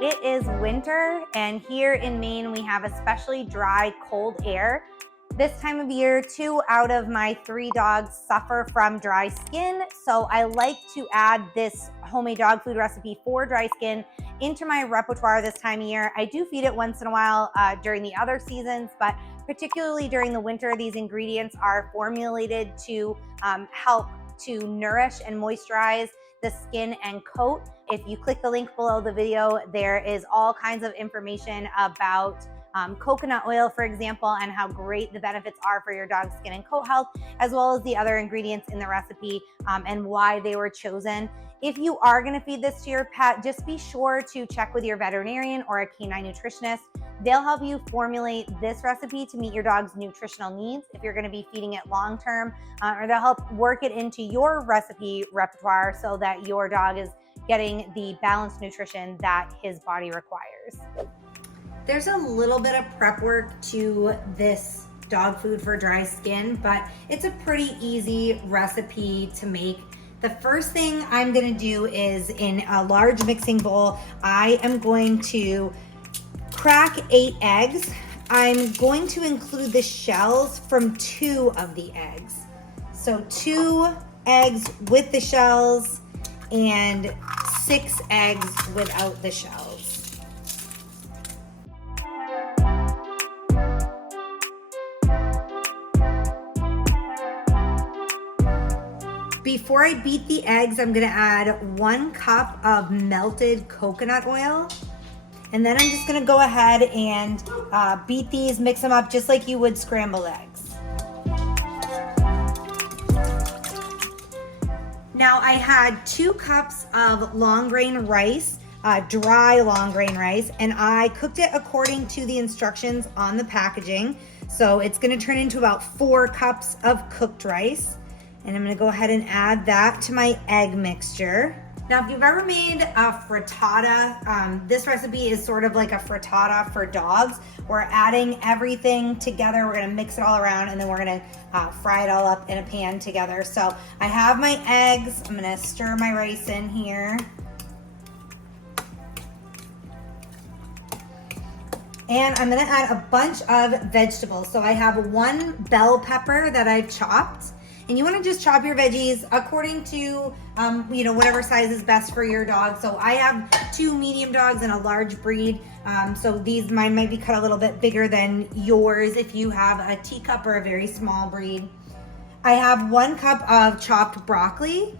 It is winter, and here in Maine, we have especially dry, cold air. This time of year, 2 out of my 3 dogs suffer from dry skin, so I like to add this homemade dog food recipe for dry skin into my repertoire this time of year. I do feed it once in a while during the other seasons, but particularly during the winter, these ingredients are formulated to help to nourish and moisturize the skin and coat. If you click the link below the video, there is all kinds of information about coconut oil, for example, and how great the benefits are for your dog's skin and coat health, as well as the other ingredients in the recipe and why they were chosen. If you are going to feed this to your pet, just be sure to check with your veterinarian or a canine nutritionist. They'll help you formulate this recipe to meet your dog's nutritional needs if you're going to be feeding it long term, or they'll help work it into your recipe repertoire so that your dog is getting the balanced nutrition that his body requires. There's a little bit of prep work to this dog food for dry skin, but it's a pretty easy recipe to make. The first thing I'm gonna do is, in a large mixing bowl, I am going to crack 8 eggs. I'm going to include the shells from 2 of the eggs. So 2 eggs with the shells and 6 eggs without the shells. Before I beat the eggs, I'm gonna add 1 cup of melted coconut oil. And then I'm just gonna go ahead and beat these, mix them up just like you would scrambled eggs. Now I had 2 cups of long grain rice, dry long grain rice, and I cooked it according to the instructions on the packaging. So it's gonna turn into about 4 cups of cooked rice. And I'm gonna go ahead and add that to my egg mixture. Now, if you've ever made a frittata, this recipe is sort of like a frittata for dogs. We're adding everything together. We're gonna mix it all around, and then we're gonna fry it all up in a pan together. So I have my eggs. I'm gonna stir my rice in here. And I'm gonna add a bunch of vegetables. So I have 1 bell pepper that I've chopped. And you wanna just chop your veggies according to whatever size is best for your dog. So I have 2 medium dogs and a large breed. So mine might be cut a little bit bigger than yours if you have a teacup or a very small breed. I have 1 cup of chopped broccoli,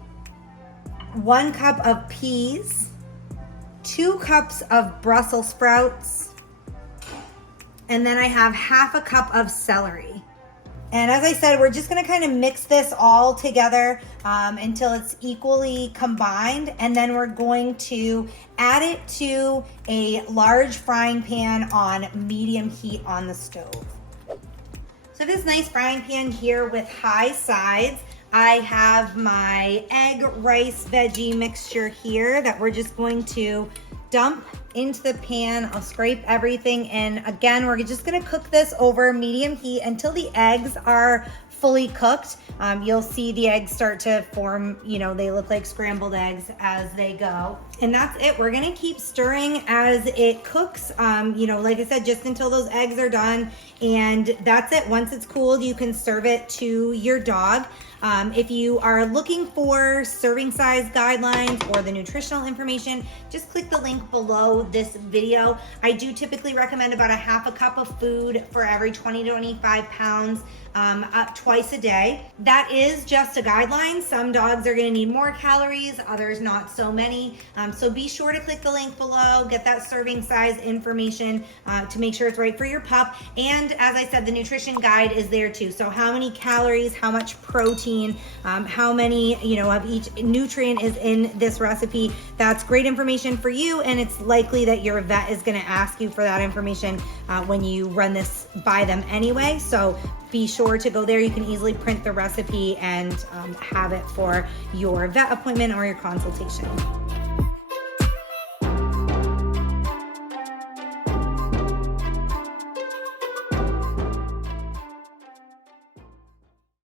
1 cup of peas, 2 cups of Brussels sprouts, and then I have half a cup of celery. And as I said, we're just gonna kind of mix this all together until it's equally combined. And then we're going to add it to a large frying pan on medium heat on the stove. So this nice frying pan here with high sides. I have my egg, rice, veggie mixture here that we're just going to dump into the pan. I'll scrape everything in. Again, we're just gonna cook this over medium heat until the eggs are fully cooked. You'll see the eggs start to form, they look like scrambled eggs as they go. And that's it. We're gonna keep stirring as it cooks, like I said, just until those eggs are done. And that's it. Once it's cooled, you can serve it to your dog. If you are looking for serving size guidelines or the nutritional information, just click the link below this video. I do typically recommend about a half a cup of food for every 20 to 25 pounds twice a day. That is just a guideline. Some dogs are gonna need more calories, others not so many. So be sure to click the link below, get that serving size information to make sure it's right for your pup. And as I said, the nutrition guide is there too. So how many calories, how much protein, how many, of each nutrient is in this recipe. That's great information for you, and it's likely that your vet is gonna ask you for that information when you run this by them anyway. So be sure to go there. You can easily print the recipe and have it for your vet appointment or your consultation.